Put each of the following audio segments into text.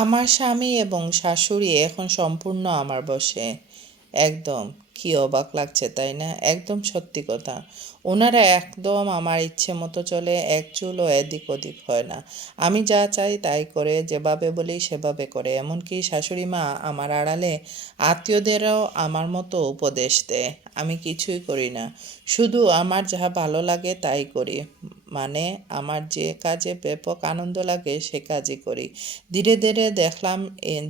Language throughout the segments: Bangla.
আমার স্বামী এবং শাশুড়ি এখন সম্পূর্ণ আমার বশে। একদম। কি অবাক লাগছে তাই না? একদম সত্যি কথা। ওনারা একদম আমার ইচ্ছে মতো চলে, এক চুলও এদিক ওদিক হয় না। আমি যা চাই তাই করে, যেভাবে বলি সেভাবে করে। এমনকি শাশুড়ি মা আমার আড়ালে আত্মীয়দেরও আমার মতো উপদেশ দেয়। আমি কিছুই করি না। শুধু আমার যা ভালো লাগে তাই করি। মানে আমার যে কাজে ব্যাপক আনন্দ লাগে সে কাজই করি। ধীরে ধীরে দেখলাম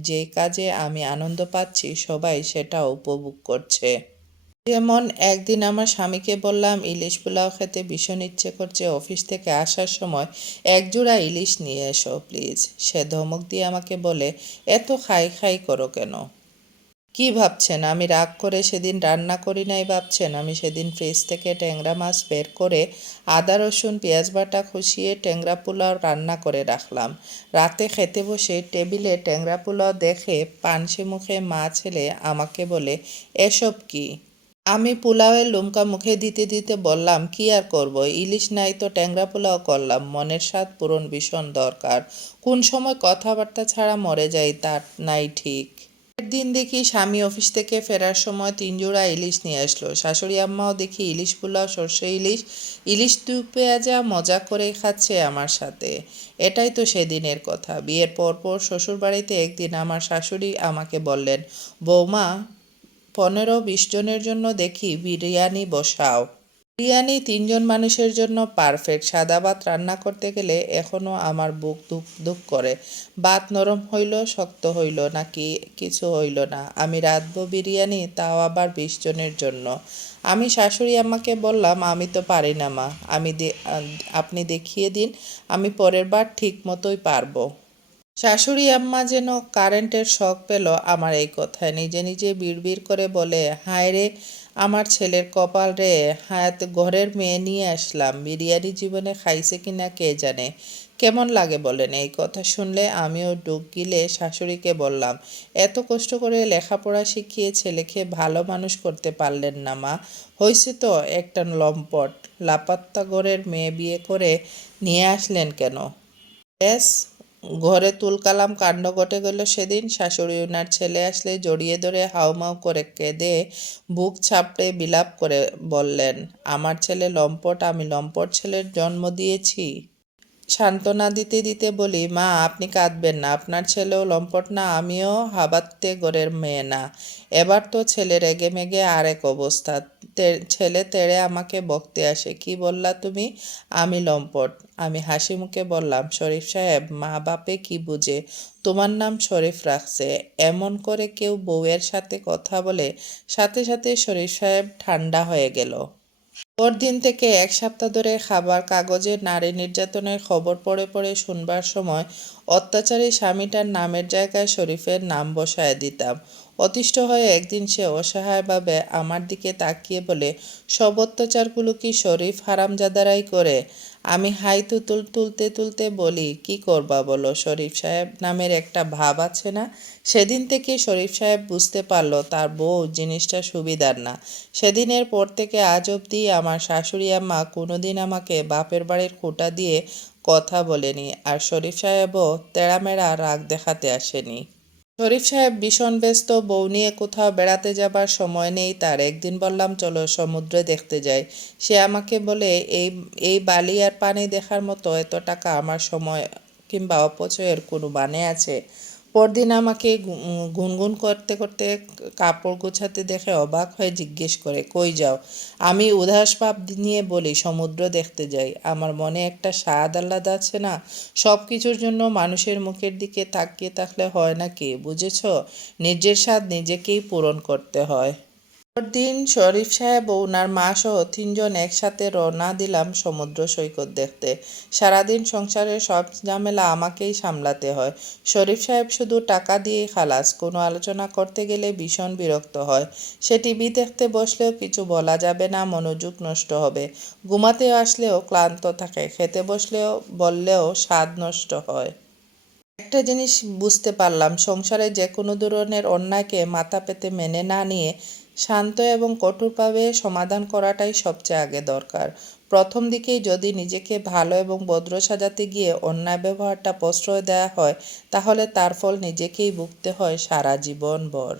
যে কাজে আমি আনন্দ পাচ্ছি সবাই সেটা উপভোগ করছে। যেমন একদিন আমার স্বামীকে বললাম ইলিশ পোলাও খেতে ভীষণ ইচ্ছে করছে, অফিস থেকে আসার সময় এক জোড়া ইলিশ নিয়ে এসো প্লিজ। সে ধমক দিয়ে আমাকে বলে, এত খাই খাই করো কেন? কি ভাবছেন আমি রাগ করে সেদিন রান্না করি নাই? ভাবছেন আমি সেদিন ফ্রিজ থেকে ট্যাংরা মাছ বের করে আদা রসুন পেঁয়াজ বাটা কষিয়ে ট্যাংরা পোলাও রান্না করে রাখলাম? রাতে খেতে বসে টেবিলে ট্যাংরা পোলাও দেখে পানসে মুখে মা ছেলে আমাকে বলে, এসব কি? আমি পোলাওয়ের লুমকা মুখে দিতে দিতে বললাম, কি আর করব, ইলিশ নাই তো ট্যাংরা পোলাও করলাম, মনের স্বাদ পূরণ ভীষণ দরকার। কোন সময় কথাবার্তা ছাড়া মরে যাই তার নাই ঠিক। একদিন দেখি স্বামী অফিস থেকে ফেরার সময় 3 জোড়া ইলিশ নিয়ে আসলো। শাশুড়ি আম্মাও দেখি ইলিশ পোলাও, সর্ষে ইলিশ, ইলিশ দু পেঁয়াজা মজা করে খাচ্ছে আমার সাথে। এটাই তো সেদিনের কথা। বিয়ের পরপর শ্বশুরবাড়িতে একদিন আমার শাশুড়ি আমাকে বললেন, বৌমা, 15-20 জনের জন্য দেখি বিরিয়ানি বসাও। বিরিয়ানি 3 জন মানুষের জন্য পারফেক্ট। সাদা ভাত রান্না করতে গেলে এখনও আমার বুক ধুক ধুক করে। ভাত নরম হইল, শক্ত হইল নাকি কিছু হইল না। আমি রাঁধবো বিরিয়ানি, তাও আবার 20 জনের জন্য। আমি শাশুড়ি আম্মাকে বললাম, আমি তো পারি না মা, আপনি দেখিয়ে দিন, আমি পরের বার ঠিক মতোই পারবো। শাশুড়ি আম্মা যেন কারেন্টের শক পেল আমার এই কথায়। নিজে নিজে বিড়বিড় করে বলে, হায় রে আমার ছেলের কপাল রে, হায়াত ঘরের মেয়ে নিয়ে আসলাম, বিরিয়ানি জীবনে খাইছে কিনা কে জানে। কেমন লাগে বলেন? এই কথা শুনলে আমিও ডুব গিলে শাশুড়িকে বললাম, এত কষ্ট করে লেখাপড়া শিখিয়ে ছেলেকে ভালো মানুষ করতে পারলেন না মা? হয়েছে তো একটা লম্পট লাপাত্তা ঘরের মেয়ে বিয়ে করে নিয়ে আসলেন কেন? ব্যাস, ঘরে তুলকালাম কাণ্ড ঘটে গেল সেদিন। শাশুড়ি ওনার ছেলে আসলে জড়িয়ে ধরে হাউমাউ করে কেঁদে বুক চাপড়ে বিলাপ করে বললেন, আমার ছেলে লম্পট, আমি লম্পট ছেলের জন্ম দিয়েছি। সান্ত্বনা দিতে দিতে বলি, মা আপনি কাঁদবেন না, আপনার ছেলেও লম্পট না, আমিও হাবাতে ঘরের মেয়ে না। এবার তো ছেলে রেগে মেগে আর এক অবস্থা। ছেলে তেড়ে আমাকে বকতে আসে, কি বললা তুমি আমি লম্পট? আমি হাসি মুখে বললাম, শরীফ সাহেব মা বাপে কি বুঝে, তোমার নাম শরীফ রাখছে। এমন করে কেউ বউয়ের সাথে কথা বলে? সাথে সাথে শরীফ সাহেব ঠান্ডা হয়ে গেল। পরদিন থেকে 1 সপ্তাহ ধরে খাবার কাগজে নারী নির্যাতনের খবর পড়ে পড়ে শুনবার সময় অত্যাচারী স্বামীটার নামের জায়গায় শরীফের নাম বসায় দিতাম। অতিষ্ঠ হয়ে একদিন সে অসহায়ভাবে আমার দিকে তাকিয়ে বলে, সব অত্যাচারগুলো কি শরীফ হারামজাদারাই করে? আমি হাই তুতুল তুলতে তুলতে বলি, কি করবা বলো, শরীফ সাহেব নামের একটা ভাব আছে না? সেদিন থেকে শরীফ সাহেব বুঝতে পারল তার বউ জিনিসটা সুবিধার না। সেদিনের পর থেকে আজ অবধি আমার শাশুড়ি আম্মা কোনোদিন আমাকে বাপের বাড়ির খোঁটা দিয়ে কথা বলেনি, আর শরীফ সাহেবও তেড়ামেড়া রাগ দেখাতে আসেনি। শরীফ সাহেব ভীষণ ব্যস্ত, বউ নিয়ে কোথাও বেড়াতে যাবার সময় নেই তার। একদিন বললাম, চলো সমুদ্রে দেখতে যাই। সে আমাকে বলে, এই এই বালি আর পানি দেখার মতো এত টাকা আমার সময় কিংবা অপচয়ের কোনো মানে আছে? পরদিন আমাকে গুনগুন করতে করতে কাপড় গোছাতে দেখে অবাক হয়ে জিজ্ঞেস করে, কই যাও? আমি উদাস ভাব নিয়ে বলি, সমুদ্র দেখতে যাই। আমার মনে একটা স্বাদ আহ্লাদ আছে না, সব কিছুর জন্য মানুষের মুখের দিকে তাকিয়ে থাকলে হয় নাকি, বুঝেছ? নিজের স্বাদ নিজেকেই পূরণ করতে হয়। পরদিন শরীফ সাহেব ও ওনার মা সহ 3 জন একসাথে রওনা দিলাম সমুদ্র সৈকত দেখতে। সারাদিন সংসারের সব ঝামেলা আমাকেই সামলাতে হয়। শরীফ সাহেব শুধু টাকা দিয়েই খালাস। কোনো আলোচনা করতে গেলে ভীষণ বিরক্ত হয়। সে টিভি দেখতে বসলেও কিছু বলা যাবে না, মনোযোগ নষ্ট হবে। ঘুমাতে আসলেও ক্লান্ত থাকে, খেতে বসলেও বললেও স্বাদ নষ্ট হয়। একটা জিনিস বুঝতে পারলাম, সংসারে যে কোনো ধরনের অন্যায়কে মাথা পেতে মেনে না নিয়ে শান্ত এবং কঠোরভাবে সমাধান করাটাই সবচেয়ে আগে দরকার। প্রথম দিকেই যদি নিজেকে ভালো এবং ভদ্র সাজাতে গিয়ে অন্যায় ব্যবহারটা প্রশ্রয় দেওয়া হয় তাহলে তার ফল নিজেকেই ভুগতে হয় সারা জীবনভর।